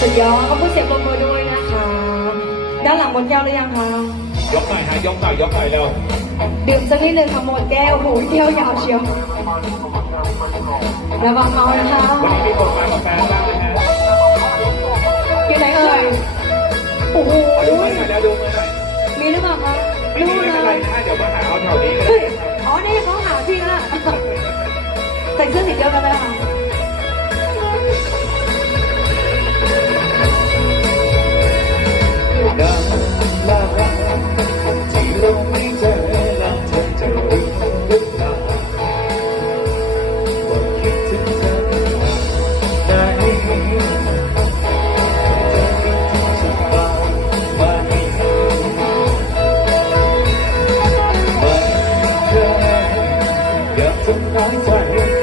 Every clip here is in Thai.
สุดยอดขอบคุณเสียงปรบมือด้วยนะคะ ด้านหลังหมดแก้วหรือยังคะยกหน่อยะยกหน่อยยกหน่อยเร็วดื่มสักนิดหนึ่งค่ะหมดแก้วมูเที่ยวยาวเชียวระวังเมานะคะวันนี้มีกฎหมายกับแฟนบ้างไหมฮะอยู่ไหนเอ่ยโอ้โหดูไหนแล้วดูไหนมีหรือเปล่าคะดูม่เป็นะเดี๋ยวมาหาเอาแถวนี้เลยอ๋อนี่เขาหาพี่ละใส่เสื้อสีเดียวกันไหมคะ tiếng nói dài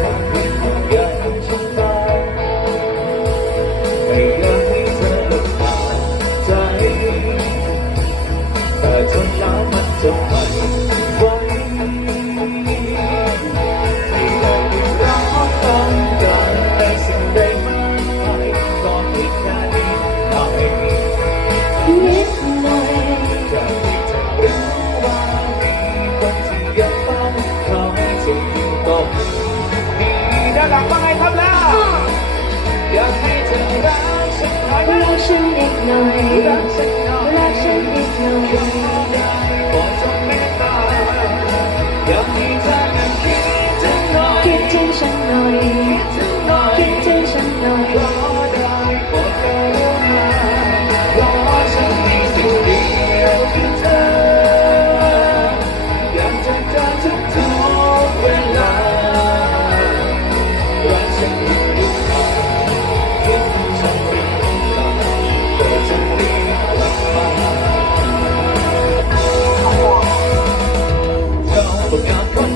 Don't